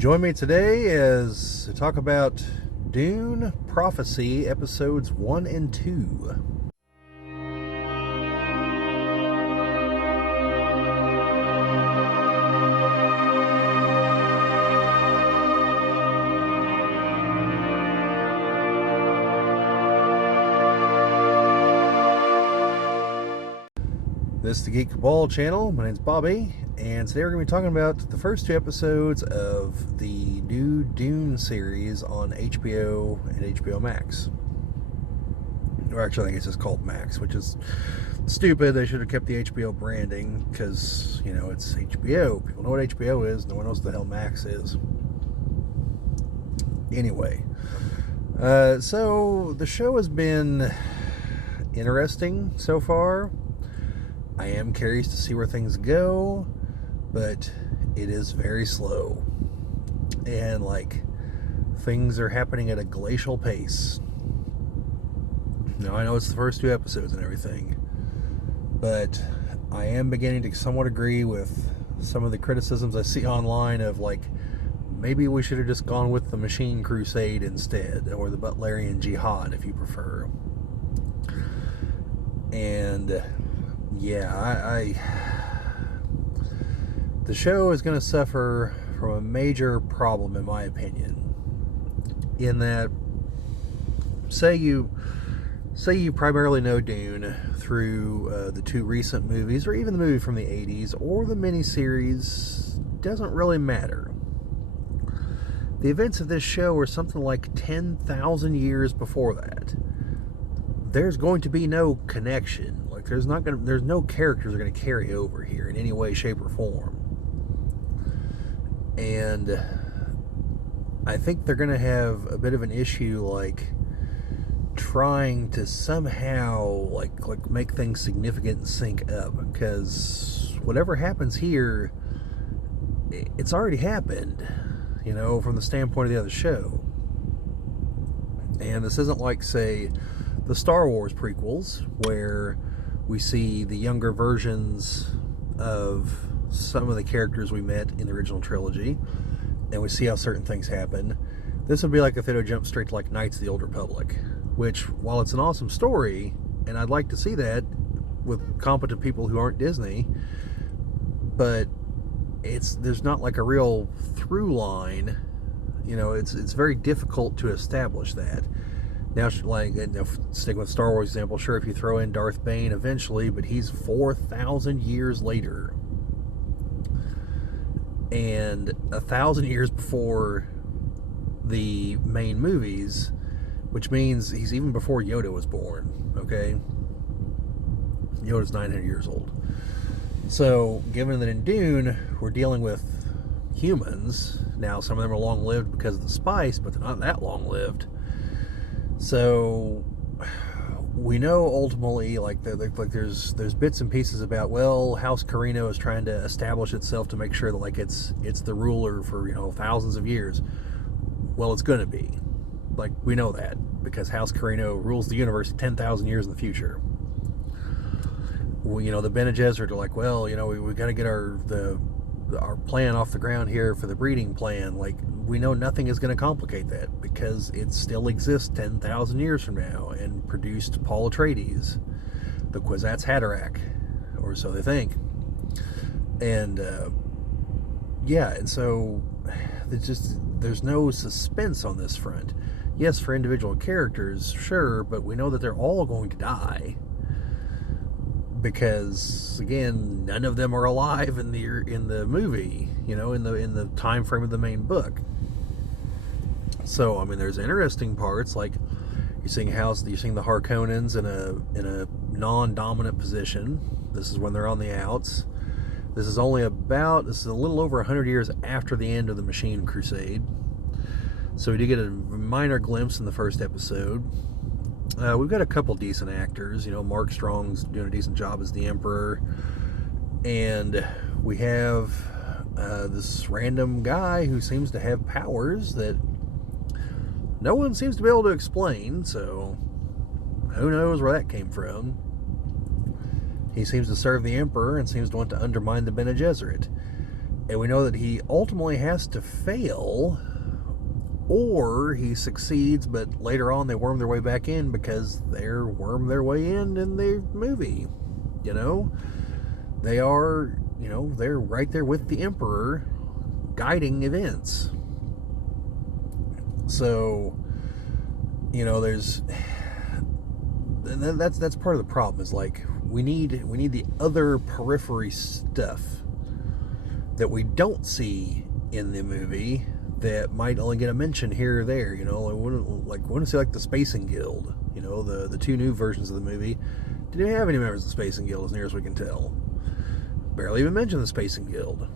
Join me today as to talk about Dune Prophecy episodes 1 and 2. This is the Geek Cabal channel. My name's Bobbie, and today we're going to be talking about the first two episodes of the new Dune series on HBO and HBO Max. Or actually, I think it's just called Max, which is stupid. They should have kept the HBO branding because, you know, it's HBO. People know what HBO is. No one knows what the hell Max is. Anyway, so the show has been interesting so far. I am curious to see where things go, but it is very slow. And, things are happening at a glacial pace. Now, I know it's the first two episodes and everything, but I am beginning to somewhat agree with some of the criticisms I see online of, maybe we should have just gone with the Machine Crusade instead, or the Butlerian Jihad, if you prefer. And yeah, the show is going to suffer from a major problem, in my opinion, in that say you primarily know Dune through the two recent movies, or even the movie from the 80s, or the miniseries, doesn't really matter. The events of this show are something like 10,000 years before that. There's going to be no connection. There's no characters are going to carry over here in any way, shape, or form. And I think they're going to have a bit of an issue, trying to somehow, make things significant and sync up. Because whatever happens here, it's already happened, from the standpoint of the other show. And this isn't like, say, the Star Wars prequels, where we see the younger versions of some of the characters we met in the original trilogy, and we see how certain things happen. This would be like if they'd have jumped straight to Knights of the Old Republic, which, while it's an awesome story, and I'd like to see that with competent people who aren't Disney, but there's not a real through line. It's very difficult to establish that. Now, sticking with Star Wars example, sure, if you throw in Darth Bane eventually, but he's 4,000 years later. And 1,000 years before the main movies, which means he's even before Yoda was born, okay? Yoda's 900 years old. So, given that in Dune, we're dealing with humans, now some of them are long-lived because of the spice, but they're not that long-lived. So we know ultimately, there's bits and pieces about, well, House Carino is trying to establish itself to make sure that it's the ruler for thousands of years. Well, it's going to be, we know that because House Carino rules the universe 10,000 years in the future. Well, the Bene Gesserit are well, we got to get our plan off the ground here for the breeding plan. We know nothing is going to complicate that because it still exists 10,000 years from now and produced Paul Atreides, the Kwisatz Haderach, or so they think. And and so there's no suspense on this front. Yes, for individual characters, sure, but we know that they're all going to die. Because again, none of them are alive in the movie, in the time frame of the main book. So there's interesting parts, you're seeing the Harkonnens in a non-dominant position. This is when they're on the outs. This is a little over 100 years after the end of the Machine Crusade. So we do get a minor glimpse in the first episode. We've got a couple decent actors. Mark Strong's doing a decent job as the Emperor. And we have this random guy who seems to have powers that no one seems to be able to explain. So who knows where that came from. He seems to serve the Emperor and seems to want to undermine the Bene Gesserit. And we know that he ultimately has to fail, or he succeeds, but later on they worm their way back in because they're worm their way in the movie. You know, they are, they're right there with the Emperor guiding events. So, there's that's part of the problem, is like we need the other periphery stuff that we don't see in the movie that might only get a mention here or there. I want to see like the Spacing Guild. The two new versions of the movie didn't have any members of the Spacing Guild, as near as we can tell. Barely even mention the Spacing Guild.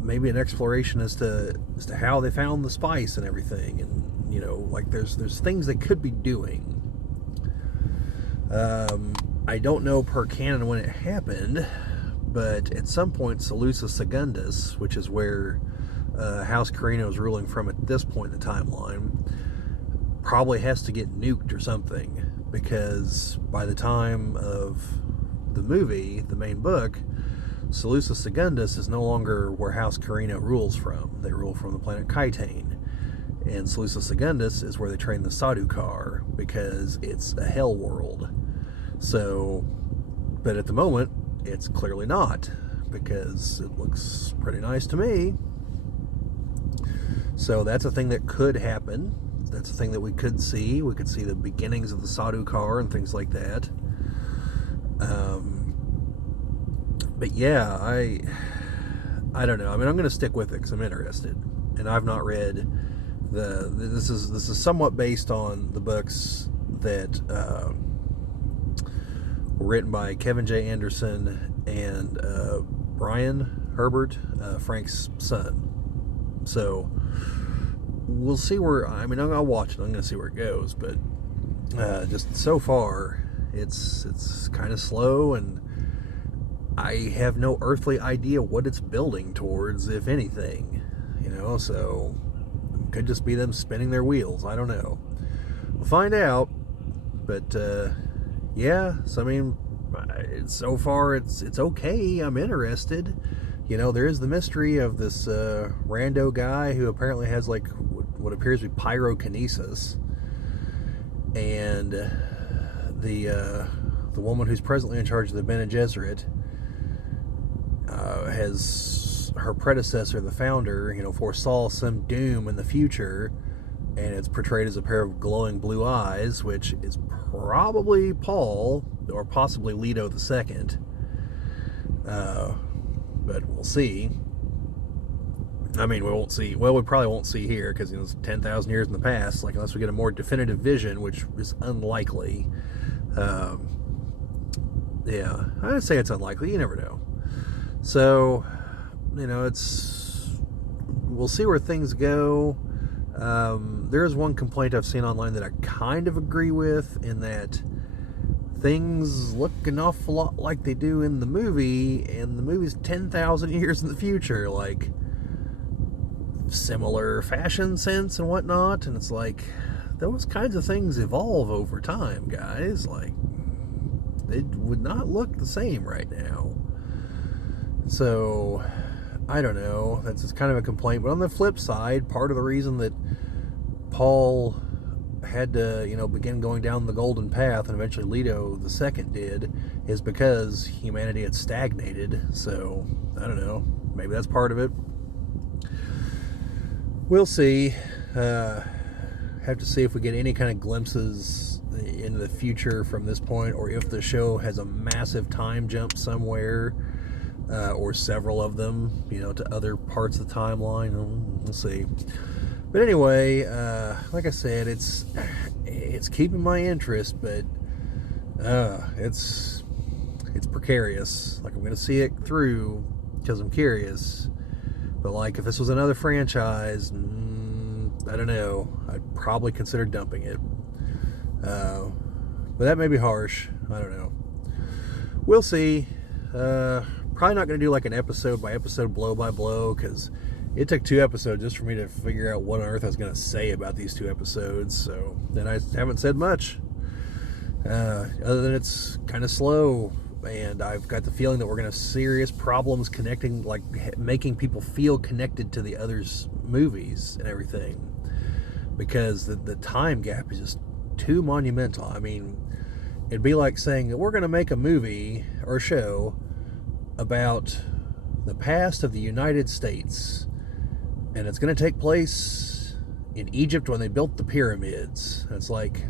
Maybe an exploration as to how they found the spice and everything, and like there's things they could be doing. I don't know per canon when it happened, but at some point Salusa Secundus, which is where House Carino is ruling from at this point in the timeline, probably has to get nuked or something, because by the time of the movie, the main book, Salusa Secundus is no longer where House Carino rules from. They rule from the planet Kaitane. And Salusa Secundus is where they train the Sadukar, because it's a hell world. So, but at the moment, it's clearly not, because it looks pretty nice to me. So that's a thing that could happen. That's a thing that we could see. We could see the beginnings of the Sadukar and things like that. But yeah, I don't know. I mean, I'm going to stick with it because I'm interested, and I've not read this is somewhat based on the books that were written by Kevin J. Anderson and Brian Herbert, Frank's son. So we'll see where. I mean, I'll watch it. I'm going to see where it goes, but just so far, it's kind of slow, and I have no earthly idea what it's building towards, if anything. So it could just be them spinning their wheels. I don't know. We'll find out. But yeah, so I mean, so far it's okay. I'm interested. There is the mystery of this rando guy who apparently has like what appears to be pyrokinesis, and the woman who's presently in charge of the Bene Gesserit has her predecessor, the founder, foresaw some doom in the future, and it's portrayed as a pair of glowing blue eyes, which is probably Paul or possibly Leto II. But we'll see. I mean, we won't see. Well, we probably won't see here because it's 10,000 years in the past. Like, unless we get a more definitive vision, which is unlikely. Yeah, I'd say it's unlikely. You never know. So, we'll see where things go. There's one complaint I've seen online that I kind of agree with, in that things look an awful lot like they do in the movie, and the movie's 10,000 years in the future, like similar fashion sense and whatnot, and it's like, those kinds of things evolve over time, guys. Like, they would not look the same right now. So, I don't know. That's just kind of a complaint. But on the flip side, part of the reason that Paul had to, begin going down the golden path, and eventually Leto II did, is because humanity had stagnated. So, I don't know. Maybe that's part of it. We'll see. Have to see if we get any kind of glimpses into the future from this point, or if the show has a massive time jump somewhere, or several of them, to other parts of the timeline. We'll see. But anyway, like I said, it's keeping my interest, but it's precarious. Like, I'm going to see it through because I'm curious. But like, if this was another franchise, I don't know, I'd probably consider dumping it. But that may be harsh. I don't know. We'll see. Probably not going to do like an episode by episode, blow by blow, because it took 2 episodes just for me to figure out what on earth I was going to say about these 2 episodes. So then I haven't said much, other than it's kind of slow. and I've got the feeling that we're going to have serious problems connecting, like making people feel connected to the others' movies and everything, because the time gap is just too monumental. I mean, it'd be like saying that we're going to make a movie or a show about the past of the United States, and it's going to take place in Egypt when they built the pyramids. It's like,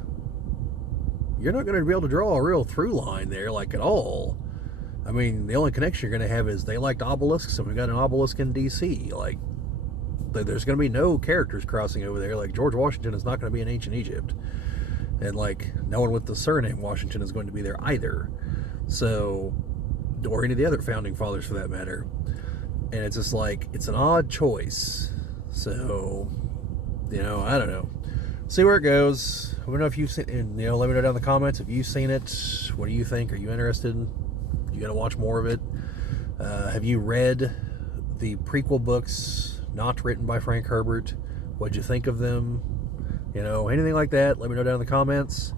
you're not going to be able to draw a real through line there, like, at all. I mean, the only connection you're going to have is they liked obelisks, and we got an obelisk in D.C. Like, there's going to be no characters crossing over there. Like, George Washington is not going to be in ancient Egypt, and like, no one with the surname Washington is going to be there either. So, or any of the other founding fathers for that matter. And it's just like, it's an odd choice. So, I don't know. See where it goes. I don't know if you've seen, and let me know down in the comments if you've seen it. What do you think? Are you interested? You got to watch more of it. Have you read the prequel books not written by Frank Herbert? What'd you think of them? Anything like that, let me know down in the comments.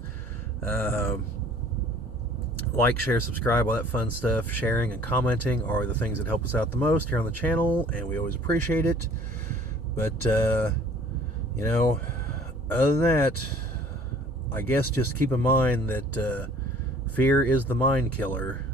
Like, share, subscribe, all that fun stuff. Sharing and commenting are the things that help us out the most here on the channel, and we always appreciate it. But, other than that, I guess just keep in mind that fear is the mind killer.